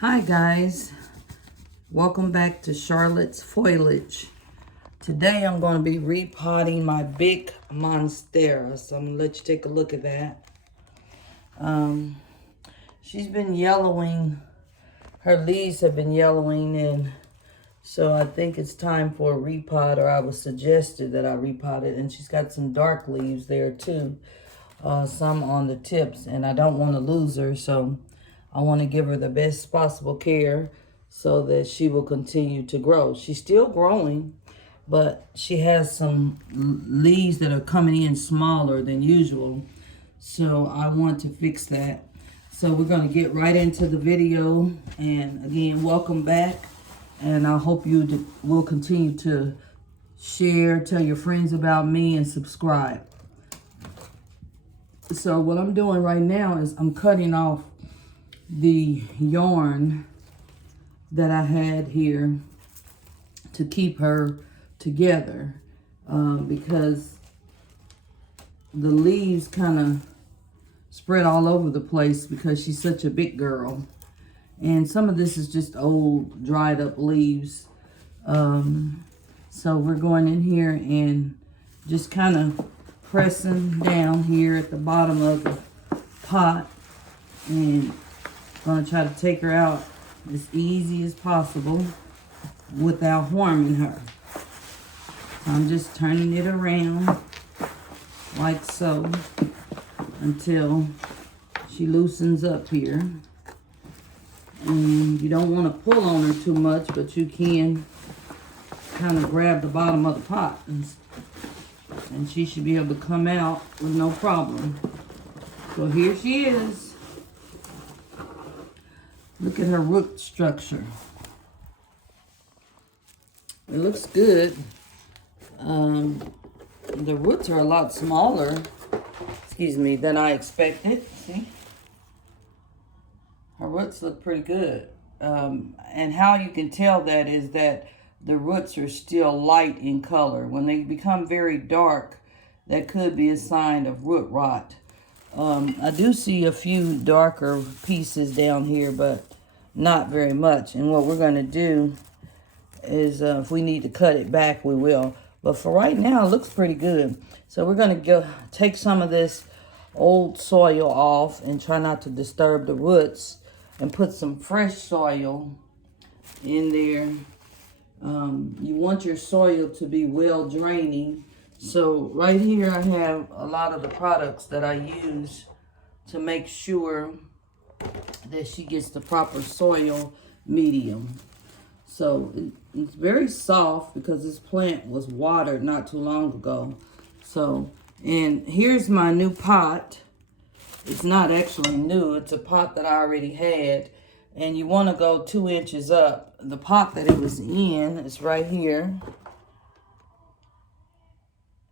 Hi guys, welcome back to Charlotte's Foliage. Today I'm going to be repotting my big Monstera, so I'm going to let you take a look at that. She's been yellowing, her leaves have been yellowing, and so I think it's time for a repot, or I was suggested that I repot it. And she's got some dark leaves there too, some on the tips, and I don't want to lose her, so I want to give her the best possible care so that she will continue to grow. She's still growing, but she has some leaves that are coming in smaller than usual. So I want to fix that. So we're going to get right into the video. And again, welcome back. And I hope you will continue to share, tell your friends about me, and subscribe. So what I'm doing right now is I'm cutting off the yarn that I had here to keep her together because the leaves kind of spread all over the place because she's such a big girl. And some of this is just old dried up leaves. So we're going in here and just kind of pressing down here at the bottom of the pot, and going to try to take her out as easy as possible without harming her. So I'm just turning it around like so until she loosens up here. And you don't want to pull on her too much, but you can kind of grab the bottom of the pot, and she should be able to come out with no problem. So here she is. Look at her root structure. It looks good. The roots are a lot smaller, than I expected. See? Her roots look pretty good. And how you can tell that is that the roots are still light in color. When they become very dark, that could be a sign of root rot. I do see a few darker pieces down here, but not very much. And what we're going to do is, if we need to cut it back, we will. But for right now, it looks pretty good. So we're going to go take some of this old soil off and try not to disturb the roots, and put some fresh soil in there. You want your soil to be well draining. So right here I have a lot of the products that I use to make sure that she gets the proper soil medium. So it's very soft because this plant was watered not too long ago. So, and here's my new pot. It's not actually new, it's a pot that I already had. And you want to go 2 inches up. The pot that it was in is right here.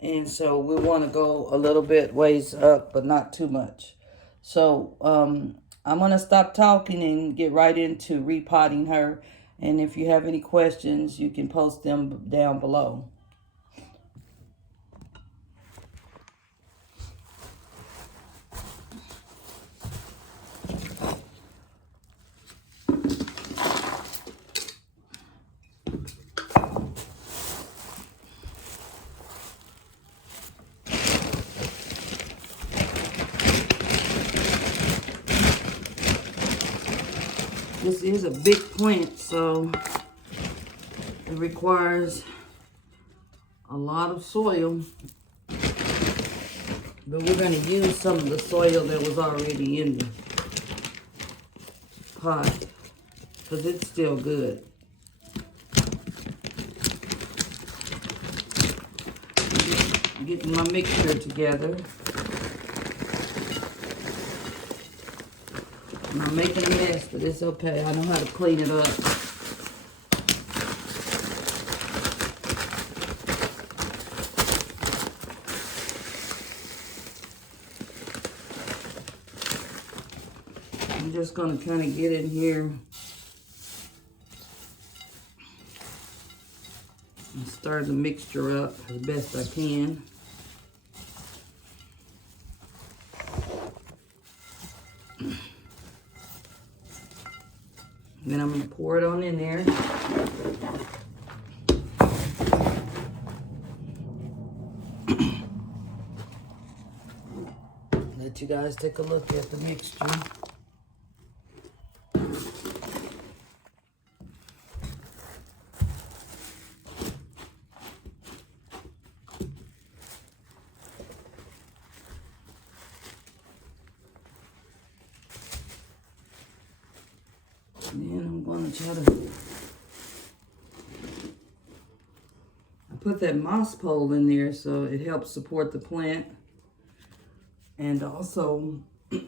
And so we want to go a little bit ways up, but not too much. So I'm going to stop talking and get right into repotting her. And if you have any questions, you can post them down below. This is a big plant, so it requires a lot of soil. But we're going to use some of the soil that was already in the pot because it's still good. Getting my mixture together. I'm making a mess, but it's okay. I know how to clean it up. I'm just going to kind of get in here and stir the mixture up as best I can. Then I'm going to pour it on in there. Let you guys take a look at the mixture. Then I'm going to try to put that moss pole in there so it helps support the plant. And also, I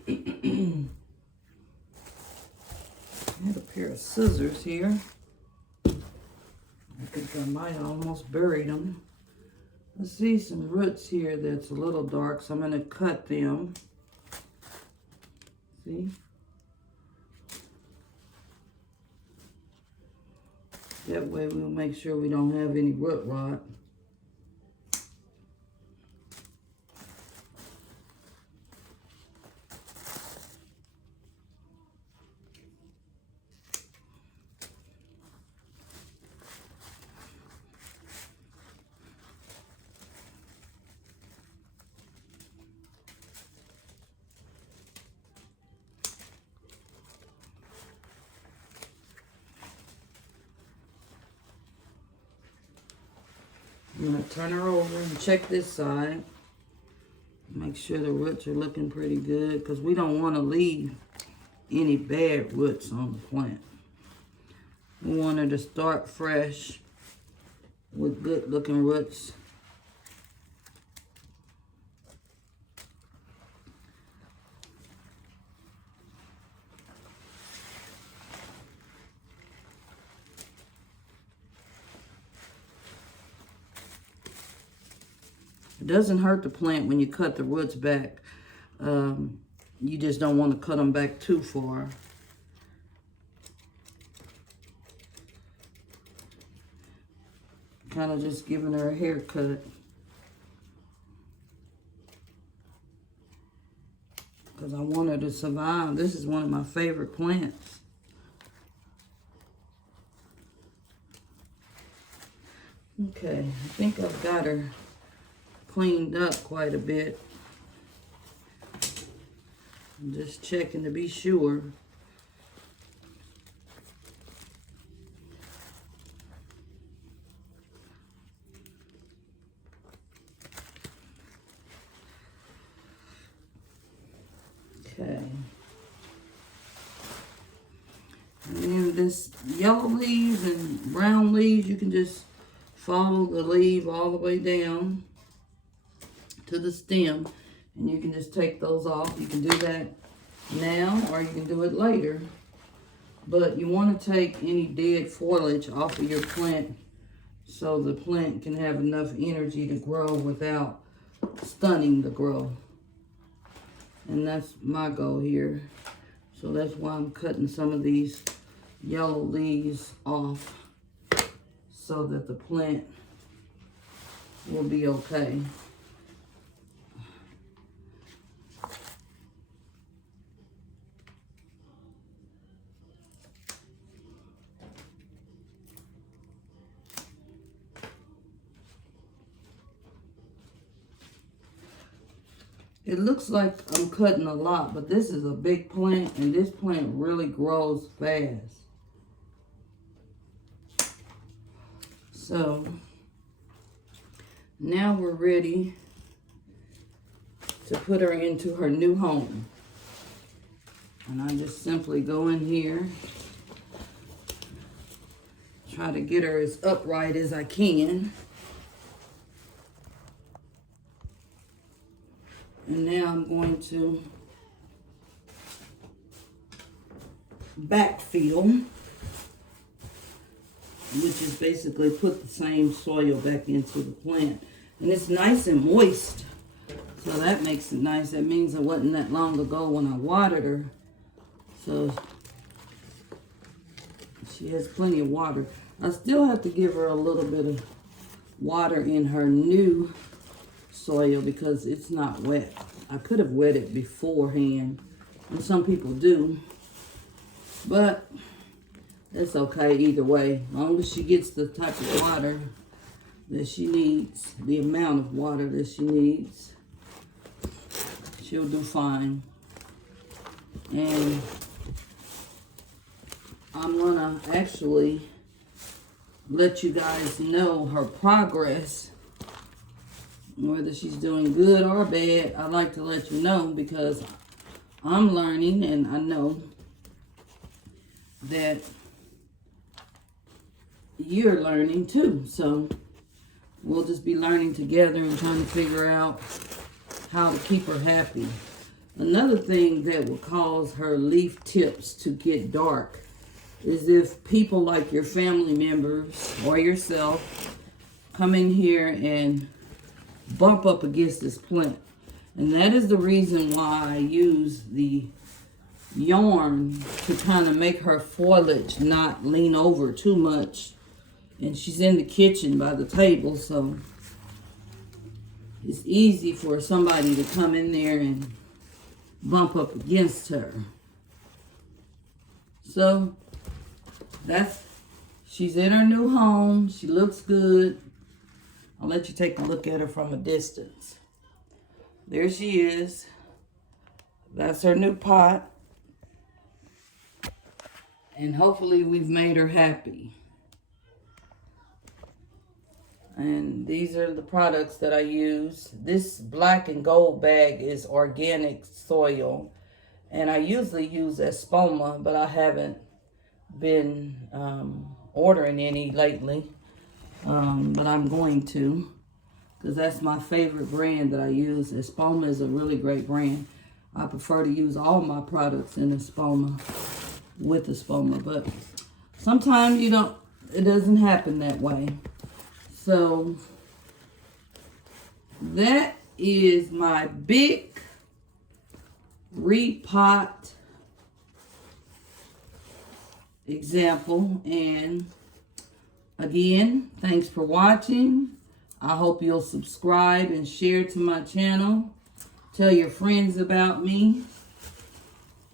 had a pair of scissors here. I think I might have almost buried them. I see some roots here that's a little dark, so I'm going to cut them. See? That way we'll make sure we don't have any root rot. I'm going to turn her over and check this side. Make sure the roots are looking pretty good because we don't want to leave any bad roots on the plant. We want her to start fresh with good looking roots. It doesn't hurt the plant when you cut the roots back. You just don't want to cut them back too far. Kind of just giving her a haircut. Because I want her to survive. This is one of my favorite plants. Okay, I think I've got her cleaned up quite a bit. I'm just checking to be sure. Okay. And then this yellow leaves and brown leaves, you can just follow the leaf all the way down to the stem, and you can just take those off. You can do that now or you can do it later, but you want to take any dead foliage off of your plant so the plant can have enough energy to grow without stunning the growth. And that's my goal here. So that's why I'm cutting some of these yellow leaves off so that the plant will be okay. It looks like I'm cutting a lot, but this is a big plant, and this plant really grows fast. So now we're ready to put her into her new home. And I just simply go in here, try to get her as upright as I can. And now I'm going to backfill, which is basically put the same soil back into the plant. And it's nice and moist, so that makes it nice. That means it wasn't that long ago when I watered her. So she has plenty of water. I still have to give her a little bit of water in her new soil because it's not wet. I could have wet it beforehand, and some people do, but That's okay either way. As long as she gets the type of water that she needs, the amount of water that she needs, she'll do fine. And I'm gonna actually let you guys know her progress, whether she's doing good or bad. I like to let you know because I'm learning, and I know that you're learning too. So we'll just be learning together and trying to figure out how to keep her happy. Another thing that will cause her leaf tips to get dark is if people like your family members or yourself come in here and bump up against this plant. And that is the reason why I use the yarn to kind of make her foliage not lean over too much. And she's in the kitchen by the table, so it's easy for somebody to come in there and bump up against her. So she's in her new home. She looks good. I'll let you take a look at her from a distance. There she is. That's her new pot. And hopefully we've made her happy. And these are the products that I use. This black and gold bag is organic soil. And I usually use Espoma, but I haven't been ordering any lately. But I'm going to, because that's my favorite brand that I use. Espoma is a really great brand. I prefer to use all my products in Espoma, with Espoma. But sometimes it doesn't happen that way. So that is my big Repot example. And again, thanks for watching. I hope you'll subscribe and share to my channel. Tell your friends about me.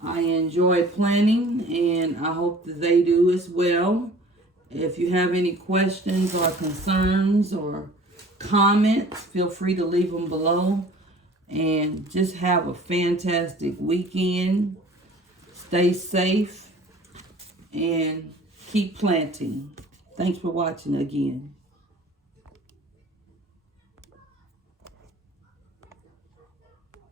I enjoy planning, and I hope that they do as well. If you have any questions or concerns or comments, feel free to leave them below. And just have a fantastic weekend. Stay safe and keep planting. Thanks for watching again.